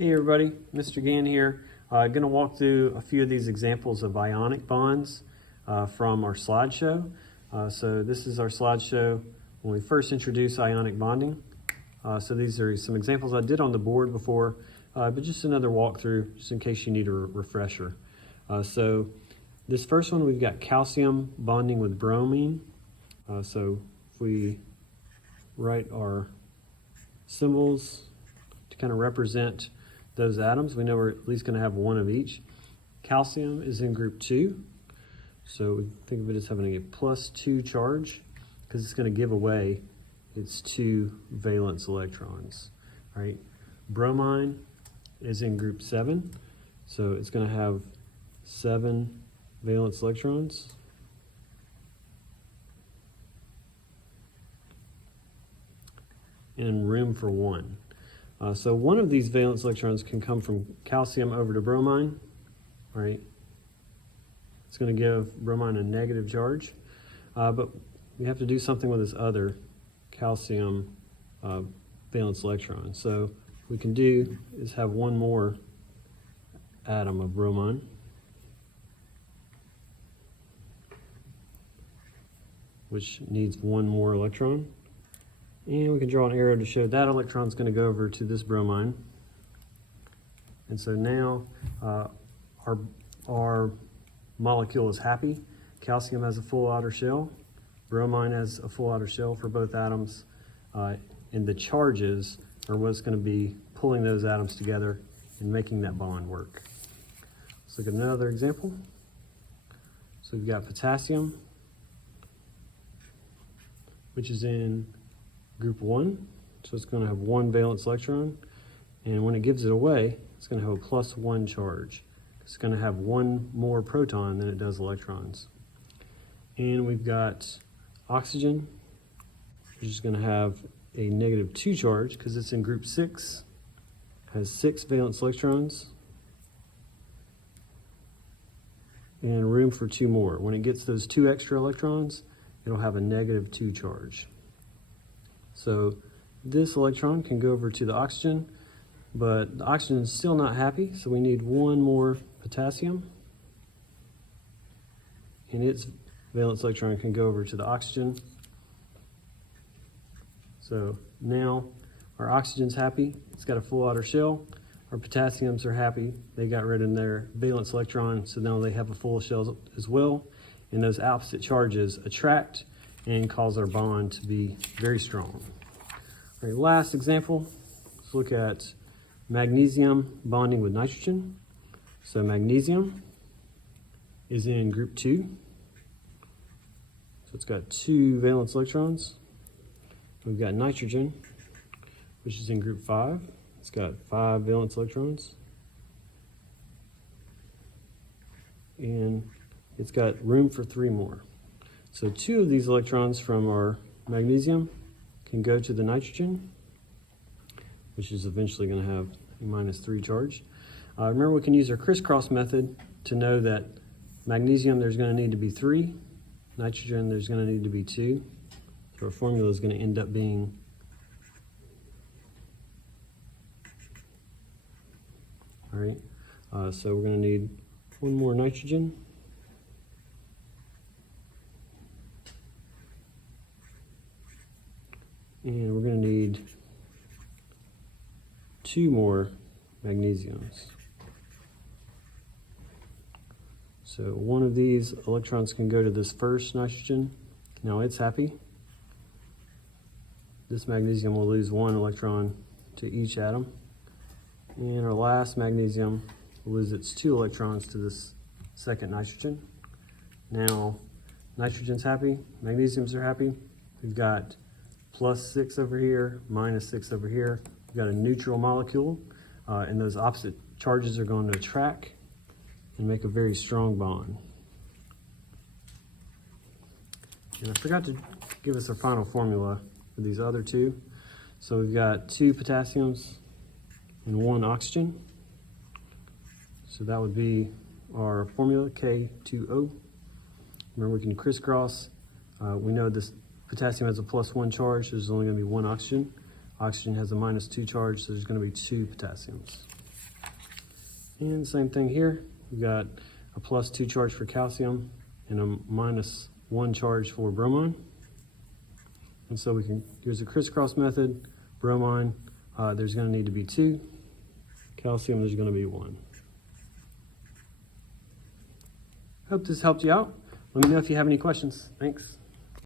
Hey everybody, Mr. Gann here. Going to walk through a few of these examples of ionic bonds from our slideshow. So this is our slideshow when we first introduced ionic bonding. So these are some examples I did on the board before, but just another walkthrough just in case you need a refresher. So this first one, we've got calcium bonding with bromine. So if we write our symbols to kind of represent those atoms, we know we're at least going to have one of each. Calcium is in group 2, so we think of it as having a +2 charge because it's going to give away its 2 valence electrons. All right. Bromine is in group 7, so it's going to have 7 valence electrons. And room for 1. So one of these valence electrons can come from calcium over to bromine, right? It's going to give bromine a negative charge, but we have to do something with this other calcium valence electron. So what we can do is have one more atom of bromine. Which needs one more electron. And we can draw an arrow to show that electron is going to go over to this bromine. And so now our molecule is happy. Calcium has a full outer shell. Bromine has a full outer shell for both atoms. And the charges are what's going to be pulling those atoms together and making that bond work. Let's look at another example. So we've got potassium, which is in group 1, so it's going to have 1 valence electron, and when it gives it away, it's going to have a +1 charge. It's going to have 1 more proton than it does electrons. And we've got oxygen, which is going to have a -2 charge because it's in group 6, has 6 valence electrons, and room for 2 more. When it gets those 2 extra electrons, it'll have a -2 charge. So this electron can go over to the oxygen, but the oxygen is still not happy, so we need 1 more potassium. And its valence electron can go over to the oxygen. So now our oxygen's happy, it's got a full outer shell. Our potassiums are happy, they got rid of their valence electron, so now they have a full shell as well. And those opposite charges attract and cause our bond to be very strong. All right, last example, let's look at magnesium bonding with nitrogen. So magnesium is in group 2. So it's got 2 valence electrons. We've got nitrogen, which is in group 5. It's got 5 valence electrons. And it's got room for 3 more. So 2 of these electrons from our magnesium can go to the nitrogen, which is eventually going to have a -3 charge. Remember, we can use our crisscross method to know that magnesium, there's going to need to be 3. Nitrogen, there's going to need to be 2. So our formula is going to end up being all right. So we're going to need 1 more nitrogen. And we're going to need 2 more magnesiums. So one of these electrons can go to this first nitrogen. Now it's happy. This magnesium will lose 1 electron to each atom. And our last magnesium will lose its 2 electrons to this second nitrogen. Now nitrogen's happy, magnesiums are happy. We've got +6 over here, -6 over here. We've got a neutral molecule, and those opposite charges are going to attract and make a very strong bond. And I forgot to give us our final formula for these other 2. So we've got 2 potassiums and 1 oxygen. So that would be our formula, K2O. Remember, we can crisscross. We know this potassium has a +1 charge, so there's only going to be 1 oxygen. Oxygen has a -2 charge, so there's going to be 2 potassiums. And same thing here. We've got a +2 charge for calcium and a -1 charge for bromine. And so we can use a crisscross method. Bromine, there's going to need to be 2. Calcium, there's going to be 1. Hope this helped you out. Let me know if you have any questions. Thanks.